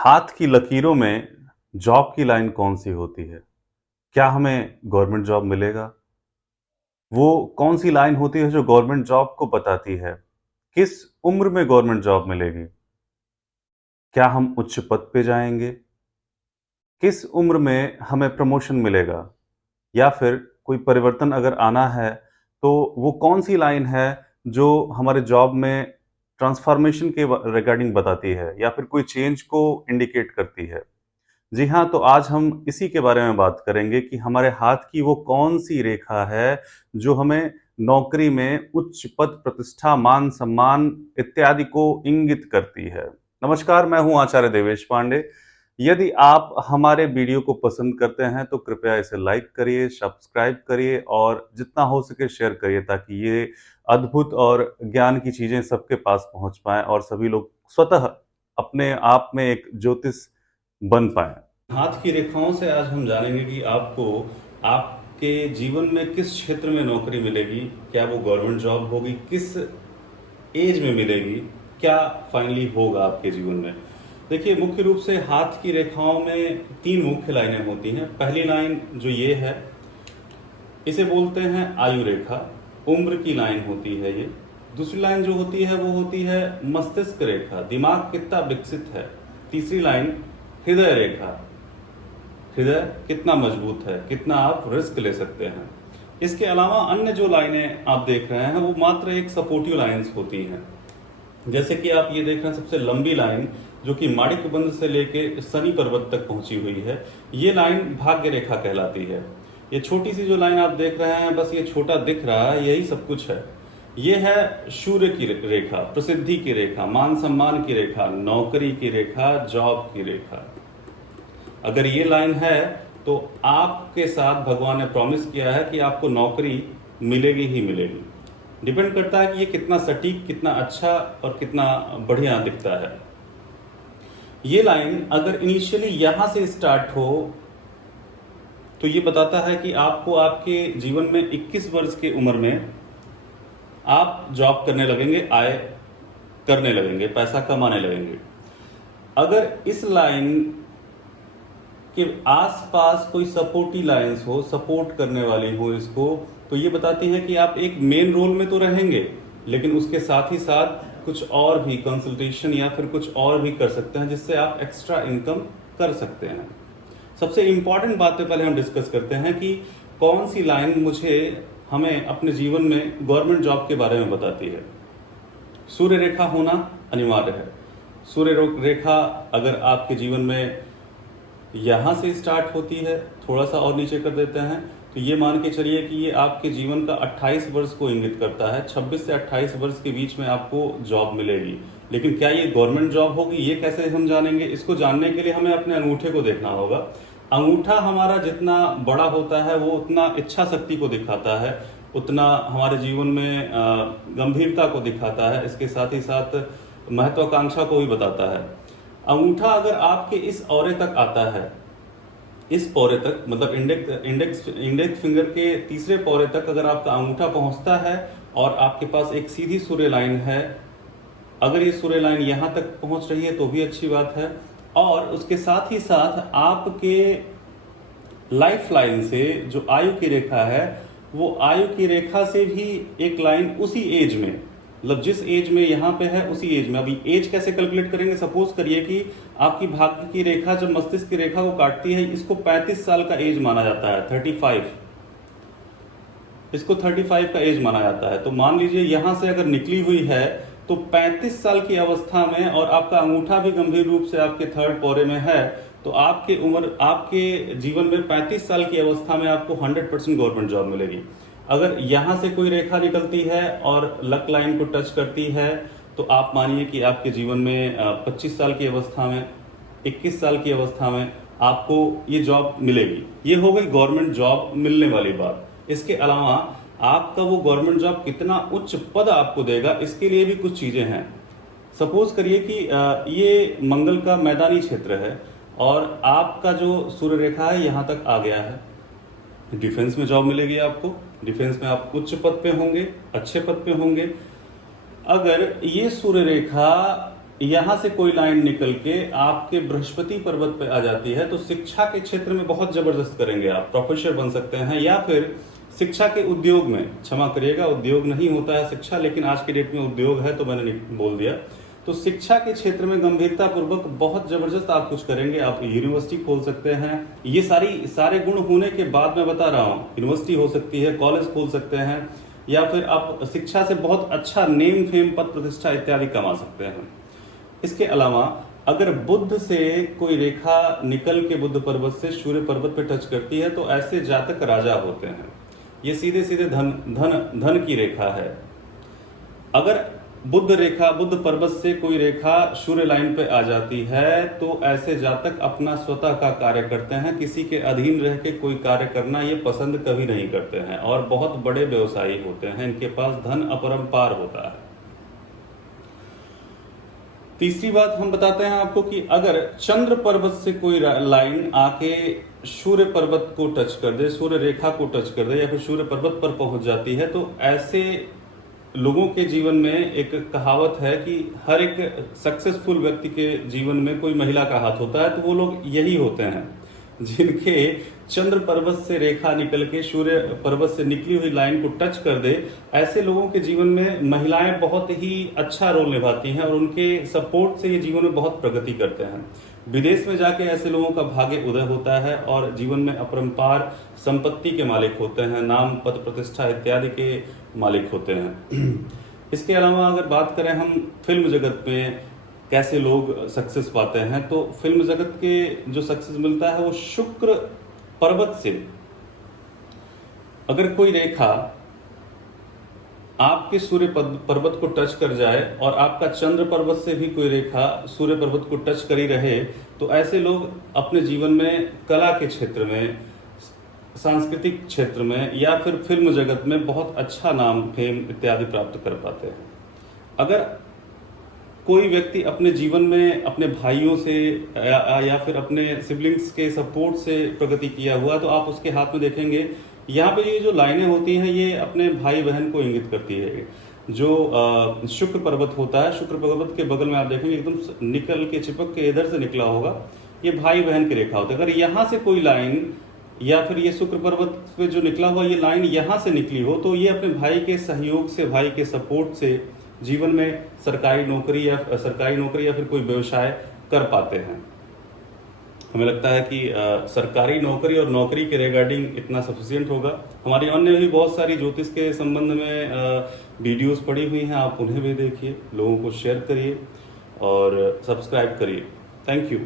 हाथ की लकीरों में जॉब की लाइन कौन-सी होती है? क्या हमें गवर्नमेंट जॉब मिलेगा? वो कौन-सी लाइन होती है जो गवर्नमेंट जॉब को बताती है? किस उम्र में गवर्नमेंट जॉब मिलेगी? क्या हम उच्च पद पे जाएँगे? किस उम्र में हमें प्रमोशन मिलेगा? या फिर कोई परिवर्तन अगर आना है, तो वो कौन-सी लाइन है जो हमारे जॉब में ट्रांसफ़ॉर्मेशन के रिगार्डिंग बताती है या फिर कोई चेंज को इंडिकेट करती है? जी हाँ, तो आज हम इसी के बारे में बात करेंगे कि हमारे हाथ की वो कौन-सी रेखा है, जो हमें नौकरी में उच्च पद, प्रतिष्ठा, मान-सम्मान इत्यादि को इंगित करती है। नमस्कार, मैं हूँ आचार्य देवेश पांडे। यदि आप हमारे वीडियो को पसंद करते हैं, तो कृपया इसे लाइक करिए, सब्सक्राइब करिए और जितना हो सके शेयर करिए ताकि ये अद्भुत और ज्ञान की चीज़ें सबके पास पहुँच पाएँ और सभी लोग स्वतः अपने आप में एक ज्योतिष बन पाएँ। हाथ की रेखाओं से आज हम जानेंगे कि आपको आपके जीवन में किस क्षेत्र में नौकरी मिलेगी, क्या वो गवर्नमेंट जॉब होगी, किस एज में मिलेगी, क्या फाइनली होगा आपके जीवन में। देखिए, मुख्य रूप से हाथ की रेखाओं में 3 मुख्य लाइनें होती हैं। पहली लाइन जो ये है, इसे बोलते हैं आयु रेखा, उम्र की लाइन होती है ये। दूसरी लाइन जो होती है वो होती है मस्तिष्क रेखा, दिमाग कितना विकसित है। तीसरी लाइन हृदय रेखा, हृदय कितना मजबूत है, कितना आप रिस्क ले सकते हैं। इसके अलावा अन्य जो लाइनें आप देख रहे हैं वो मात्र एक सपोर्टिव लाइंस होती हैं। जैसे कि आप ये देख रहे हैं सबसे लंबी लाइन जो कि माणिक्यबंध से लेके शनि पर्वत तक पहुंची हुई है, ये लाइन भाग्य रेखा कहलाती है। ये छोटी सी जो लाइन आप देख रहे हैं, बस ये छोटा दिख रहा है, यही सब कुछ है। ये है शूर्य की रेखा, प्रसिद्धि की रेखा, मान सम्मान की रेखा, नौकरी की रेखा, जॉब की रेखा। अगर ये लाइन है तो आपके साथ भगवान ने प्रॉमिस किया है कि आपको नौकरी मिलेगी ही मिलेगी। डिपेंड करता है कि ये कितना सटीक, कितना अच्छा और कितना बढ़िया दिखता है। ये लाइन अगर इनिशियली यहां से स्टार्ट हो तो ये बताता है कि आपको आपके जीवन में 21 वर्ष की उम्र में आप जॉब करने लगेंगे, आय करने लगेंगे, पैसा कमाने लगेंगे। अगर इस लाइन कि आसपास कोई सपोर्टिव लाइंस हो, सपोर्ट करने वाली हो इसको, तो ये बताती है कि आप एक मेन रोल में तो रहेंगे, लेकिन उसके साथ ही साथ कुछ और भी कंसल्टेशन या फिर कुछ और भी कर सकते हैं जिससे आप एक्स्ट्रा इनकम कर सकते हैं। सबसे इंपॉर्टेंट बातें पहले हम डिस्कस करते हैं कि कौन सी लाइन मुझे हमें अपने जीवन में गवर्नमेंट जॉब के बारे में बताती है। सूर्य रेखा होना अनिवार्य है। सूर्य रेखा अगर आपके जीवन में यहां से स्टार्ट होती है, थोड़ा सा और नीचे कर देते हैं, तो ये मान के चलिए कि ये आपके जीवन का 28 वर्ष को इंगित करता है। 26 से 28 वर्ष के बीच में आपको जॉब मिलेगी। लेकिन क्या ये गवर्नमेंट जॉब होगी, ये कैसे हम जानेंगे? इसको जानने के लिए हमें अपने अंगूठे को देखना होगा। अंगूठा हमारा जितना बड़ा होता है वो उतना इच्छा शक्ति को दिखाता है, उतना हमारे जीवन में गंभीरता को दिखाता है, इसके साथ ही साथ महत्वाकांक्षा को भी बताता है। अंगूठा अगर आपके इस औरे तक आता है, इस पौरे तक, मतलब इंडेक्स फिंगर के तीसरे पौरे तक अगर आपका अंगूठा पहुंचता है और आपके पास एक सीधी सूर्य लाइन है, अगर ये सूर्य लाइन यहां तक पहुंच रही है तो भी अच्छी बात है। और उसके साथ ही साथ आपके लाइफ लाइन से जो आयु की रेखा है, वो आयु की रेखा से भी एक लाइन उसी एज में, मतलब जिस एज में यहाँ पे है उसी एज में। अभी एज कैसे कैलकुलेट करेंगे? सपोज करिए कि आपकी भाग्य की रेखा जब मस्तिष्क की रेखा को काटती है, इसको 35 साल का एज माना जाता है, 35, इसको 35 का एज माना जाता है। तो मान लीजिए यहां से अगर निकली हुई है तो 35 साल की अवस्था में, और आपका अंगूठा भी गंभीर रूप से आपके थर्ड पौरे में है, तो आपकी उम्र, आपके जीवन में 35 साल की अवस्था में आपको 100% गवर्नमेंट जॉब मिलेगी। अगर यहां से कोई रेखा निकलती है और लक लाइन को टच करती है, तो आप मानिए कि आपके जीवन में 25 साल की अवस्था में, 21 साल की अवस्था में आपको ये जॉब मिलेगी। ये हो गई गवर्नमेंट जॉब मिलने वाली बात। इसके अलावा आपका वो गवर्नमेंट जॉब कितना उच्च पद आपको देगा, इसके लिए भी कुछ चीजें हैं। सपोज करिए कि ये मंगल का मैदानी क्षेत्र है और आपका जो सूर्य रेखा है यहां तक आ गया है, डिफेंस में जॉब मिलेगी आपको। डिफेंस में आप उच्च पद पे होंगे, अच्छे पद पे होंगे। अगर ये सूर्य रेखा यहां से कोई लाइन निकल के आपके बृहस्पति पर्वत पे आ जाती है तो शिक्षा के क्षेत्र में बहुत जबरदस्त करेंगे, आप प्रोफेसर बन सकते हैं, या फिर शिक्षा के उद्योग में, क्षमा करिएगा उद्योग नहीं होता है शिक्षा, लेकिन आज की डेट में उद्योग है तो मैंने बोल दिया। तो शिक्षा के क्षेत्र में गंभीरता पूर्वक बहुत जबरदस्त आप कुछ करेंगे, आप यूनिवर्सिटी खोल सकते हैं। ये सारे गुण होने के बाद मैं बता रहा हूँ, यूनिवर्सिटी हो सकती है, कॉलेज खोल सकते हैं, या फिर आप शिक्षा से बहुत अच्छा नेम फेम पद प्रतिष्ठा इत्यादि कमा सकते हैं। इसके अलावा अगर बुध से कोई रेखा निकल के बुध पर्वत से सूर्य पर्वत पे टच करती है तो ऐसे जातक राजा होते हैं। ये सीधे सीधे धन की रेखा है। अगर बुध पर्वत से कोई रेखा सूर्य लाइन पे आ जाती है तो ऐसे जातक अपना स्वतः का कार्य करते हैं, किसी के अधीन रह के कोई कार्य करना ये पसंद कभी नहीं करते हैं, और बहुत बड़े व्यवसायी होते हैं, इनके पास धन अपरंपार होता है। तीसरी बात हम बताते हैं आपको कि अगर चंद्र पर्वत से कोई लाइन आके सूर्य पर्वत को टच कर दे, सूर्य रेखा को टच कर दे, या फिर सूर्य पर्वत पर पहुंच जाती है तो ऐसे लोगों के जीवन में एक कहावत है कि हर एक सक्सेसफुल व्यक्ति के जीवन में कोई महिला का हाथ होता है, तो वो लोग यही होते हैं जिनके चंद्र पर्वत से रेखा निकल के सूर्य पर्वत से निकली हुई लाइन को टच कर दे। ऐसे लोगों के जीवन में महिलाएं बहुत ही अच्छा रोल निभाती हैं और उनके सपोर्ट से ये जीवन में बहुत प्रगति करते हैं। विदेश में जाके ऐसे लोगों का भाग्य उदय होता है और जीवन में अपरंपार संपत्ति के मालिक होते हैं, नाम पद प्रतिष्ठा इत्यादि के मालिक होते हैं। इसके अलावा अगर बात करें हम फिल्म जगत में कैसे लोग सक्सेस पाते हैं, तो फिल्म जगत के जो सक्सेस मिलता है वो शुक्र पर्वत से अगर कोई रेखा आपके सूर्य पर्वत को टच कर जाए और आपका चंद्र पर्वत से भी कोई रेखा सूर्य पर्वत को टच करी रहे, तो ऐसे लोग अपने जीवन में कला के क्षेत्र में, सांस्कृतिक क्षेत्र में, या फिर फिल्म जगत में बहुत अच्छा नाम फेम इत्यादि प्राप्त कर पाते हैं। अगर कोई व्यक्ति अपने जीवन में अपने भाइयों से या फिर अपने सिबलिंग्स के सपोर्ट से प्रगति किया हुआ, तो आप उसके हाथ में देखेंगे यहाँ पे ये जो लाइनें होती हैं ये अपने भाई बहन को इंगित करती है। जो शुक्र पर्वत होता है, शुक्र पर्वत के बगल में आप देखेंगे एकदम निकल के चिपक के इधर से निकला होगा, ये भाई बहन की रेखा होती है। अगर यहाँ से कोई लाइन या फिर ये शुक्र पर्वत पे जो निकला हुआ ये लाइन यहाँ से निकली हो, तो ये अपने भाई के सहयोग से, भाई के सपोर्ट से जीवन में सरकारी नौकरी या फिर कोई व्यवसाय कर पाते हैं। हमें लगता है कि सरकारी नौकरी और नौकरी के रिगार्डिंग इतना सफिशिएंट होगा। हमारी अन्य भी बहुत सारी ज्योतिष के संबंध में वीडियोस पड़ी हुई हैं, आप उन्हें भी देखिए, लोगों को शेयर करिए और सब्सक्राइब करिए। Thank you.